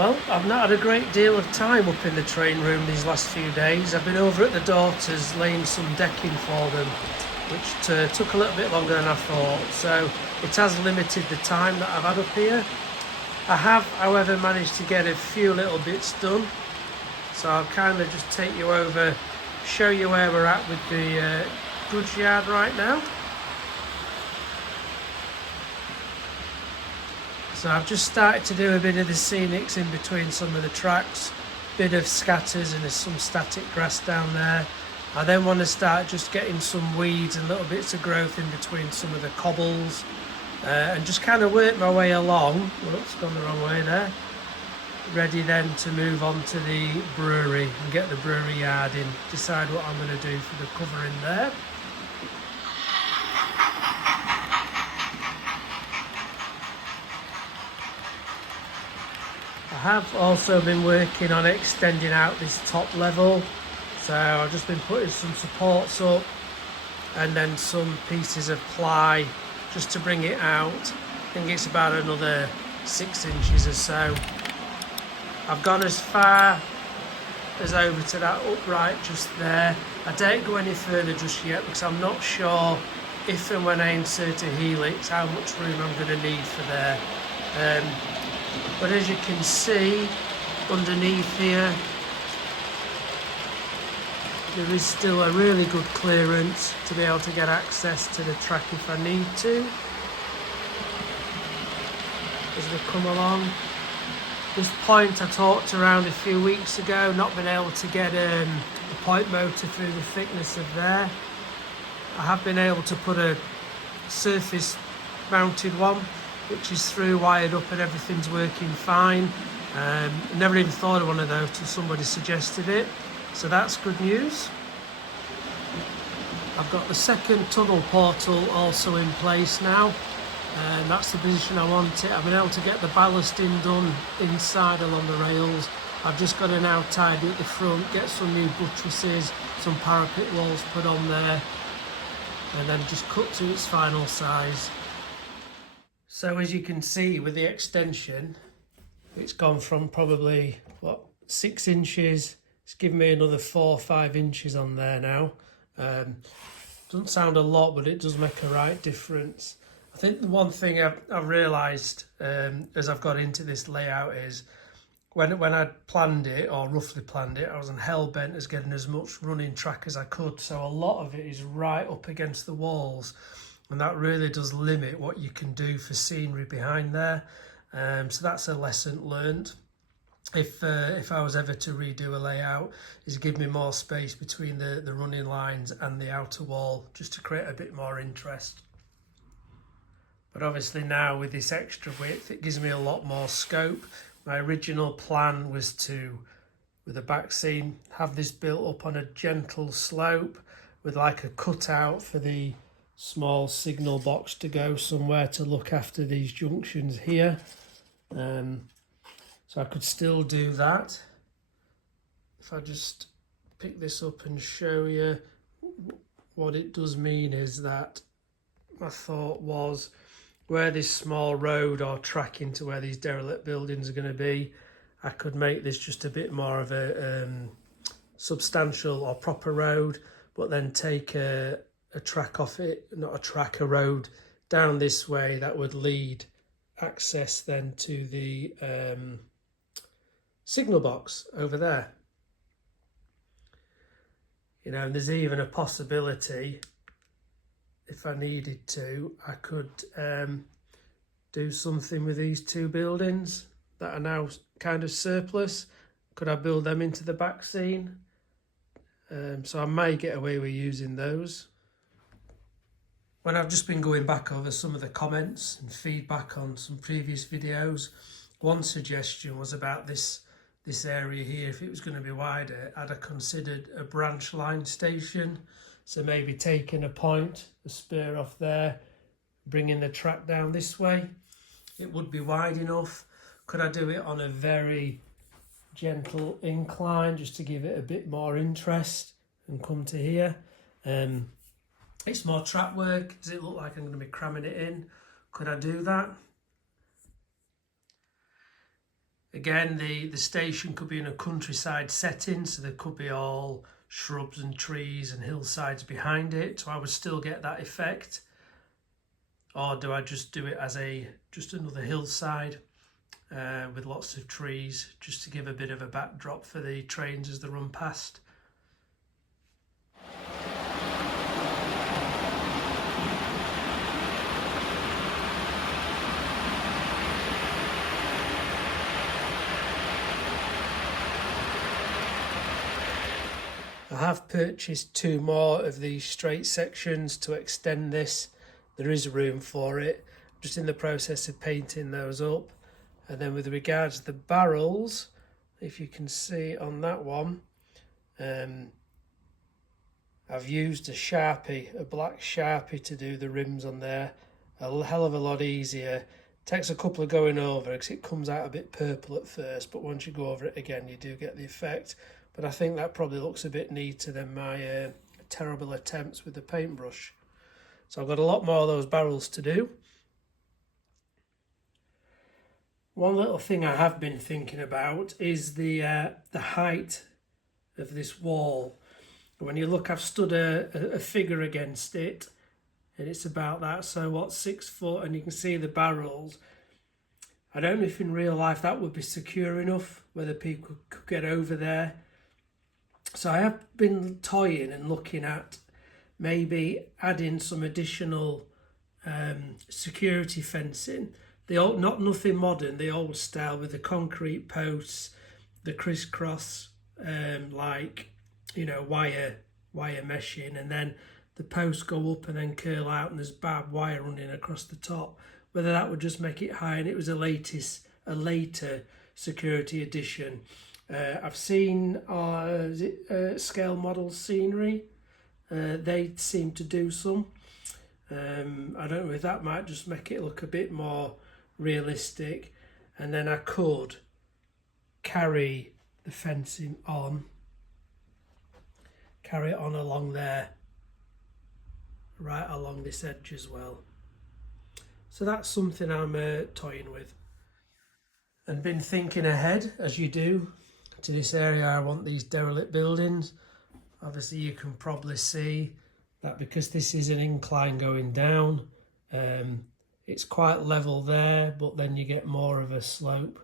Well, I've not had a great deal of time up in the train room these last few days. I've been over at the daughters laying some decking for them, which took a little bit longer than I thought, so it has limited the time that I've had up here. I have, however, managed to get a few little bits done, so I'll kind of just take you over, show you where we're at with the goods yard right now. So I've just started to do a bit of the scenics in between some of the tracks, bit of scatters, and there's some static grass down there. I then want to start just getting some weeds and little bits of growth in between some of the cobbles, and just kind of work my way along. Whoops, gone the wrong way there. Ready then to move on to the brewery and get the brewery yard in, decide what I'm going to do for the cover in there. I have also been working on extending out this top level, so I've just been putting some supports up and then some pieces of ply just to bring it out. I think it's about another 6 inches or so. I've gone as far as over to that upright just there. I don't go any further just yet because I'm not sure if and when I insert a helix how much room I'm going to need for there. But as you can see underneath here, there is still a really good clearance to be able to get access to the track if I need to as we come along. This point I talked around a few weeks ago, not been able to get the point motor through the thickness of there. I have been able to put a surface mounted one which is through, wired up, and everything's working fine. Never even thought of one of those till somebody suggested it, so that's good news. I've got the second tunnel portal also in place now, and that's the position I want it. I've been able to get the ballasting done inside along the rails. I've just got to now tidy at the front, get some new buttresses, some parapet walls put on there, and then just cut to its final size. So as you can see with the extension, it's gone from probably, 6 inches. It's given me another 4 or 5 inches on there now. Doesn't sound a lot, but it does make a right difference. I think the one thing I've realised as I've got into this layout is when I planned it, or roughly planned it, I was hell-bent as getting as much running track as I could. So a lot of it is right up against the walls, and that really does limit what you can do for scenery behind there. So that's a lesson learned. If I was ever to redo a layout, is give me more space between the running lines and the outer wall, just to create a bit more interest. But obviously now with this extra width, it gives me a lot more scope. My original plan was to, with the back scene, have this built up on a gentle slope with like a cutout for the small signal box to go somewhere to look after these junctions here. So I could still do that. If I just pick this up and show you, what it does mean is that my thought was where this small road or track into where these derelict buildings are going to be, I could make this just a bit more of a substantial or proper road, but then take a track off it, not a track, a road down this way that would lead access then to the signal box over there. You know, and there's even a possibility, if I needed to, I could do something with these two buildings that are now kind of surplus. Could I build them into the back scene? So I may get away with using those. When I've just been going back over some of the comments and feedback on some previous videos, one suggestion was about this area here. If it was going to be wider, I'd have considered a branch line station. So maybe taking a point, a spur off there, bringing the track down this way. It would be wide enough. Could I do it on a very gentle incline just to give it a bit more interest and come to here? It's more track work. Does it look like I'm going to be cramming it in? Could I do that? Again, the station could be in a countryside setting, so there could be all shrubs and trees and hillsides behind it, so I would still get that effect. Or do I just do it as just another hillside with lots of trees, just to give a bit of a backdrop for the trains as they run past? I have purchased 2 more of these straight sections to extend this. There is room for it. I'm just in the process of painting those up. And then with regards to the barrels, if you can see on that one, I've used a Sharpie, a black Sharpie, to do the rims on there. A hell of a lot easier. Takes a couple of going over because it comes out a bit purple at first, but once you go over it again, you do get the effect. But I think that probably looks a bit neater than my terrible attempts with the paintbrush. So I've got a lot more of those barrels to do. One little thing I have been thinking about is the height of this wall. When you look, I've stood a figure against it, and it's about that, so what, 6 foot, and you can see the barrels. I don't know if in real life that would be secure enough, whether people could get over there. So I have been toying and looking at maybe adding some additional security fencing. Not nothing modern, the old style with the concrete posts, the crisscross like, you know, wire meshing, and then the posts go up and then curl out and there's barbed wire running across the top. Whether that would just make it high, and it was a later security addition. I've seen Scale Model Scenery. They seem to do some. I don't know if that might just make it look a bit more realistic. And then I could carry the fencing on, carry it on along there, right along this edge as well. So that's something I'm toying with. And been thinking ahead, as you do, to this area. I want these derelict buildings. Obviously you can probably see that because this is an incline going down, it's quite level there, but then you get more of a slope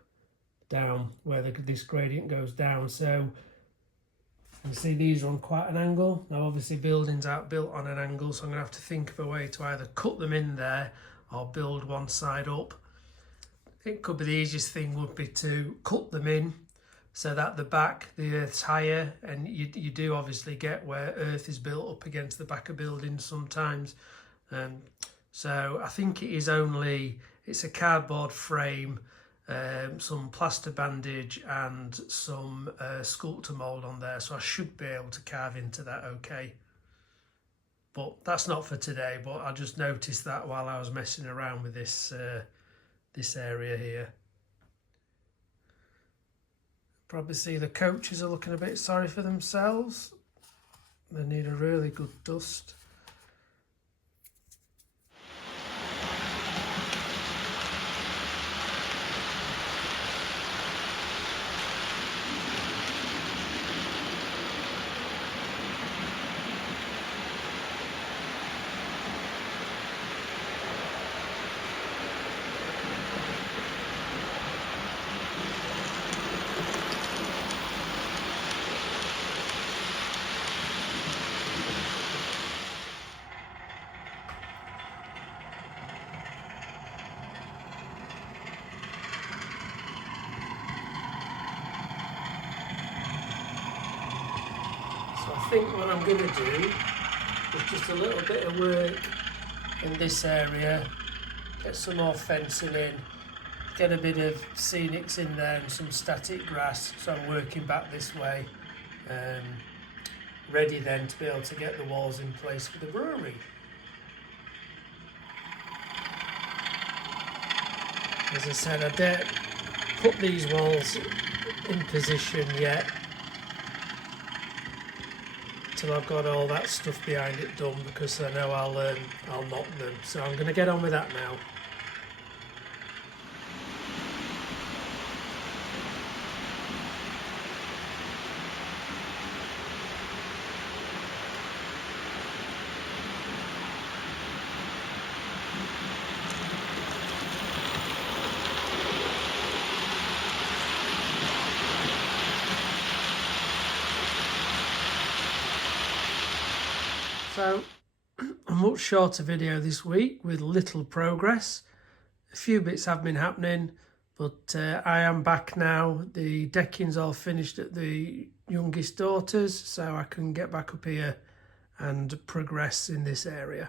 down where this gradient goes down. So you can see these are on quite an angle. Now obviously buildings aren't built on an angle, so I'm going to have to think of a way to either cut them in there or build one side up. I think could be the easiest thing would be to cut them in so that the back, the earth's higher, and you do obviously get where earth is built up against the back of buildings sometimes. So I think it's a cardboard frame, some plaster bandage and some sculptor mould on there, so I should be able to carve into that okay. But that's not for today, but I just noticed that while I was messing around with this area here. Probably see the coaches are looking a bit sorry for themselves. They need a really good dust. I think what I'm going to do is just a little bit of work in this area, get some more fencing in, get a bit of scenics in there and some static grass, so I'm working back this way, ready then to be able to get the walls in place for the brewery. As I said, I don't put these walls in position yet till I've got all that stuff behind it done, because I know I'll knock them. So I'm going to get on with that now. So a much shorter video this week with little progress. A few bits have been happening, but I am back now. The decking's all finished at the youngest daughter's, so I can get back up here and progress in this area.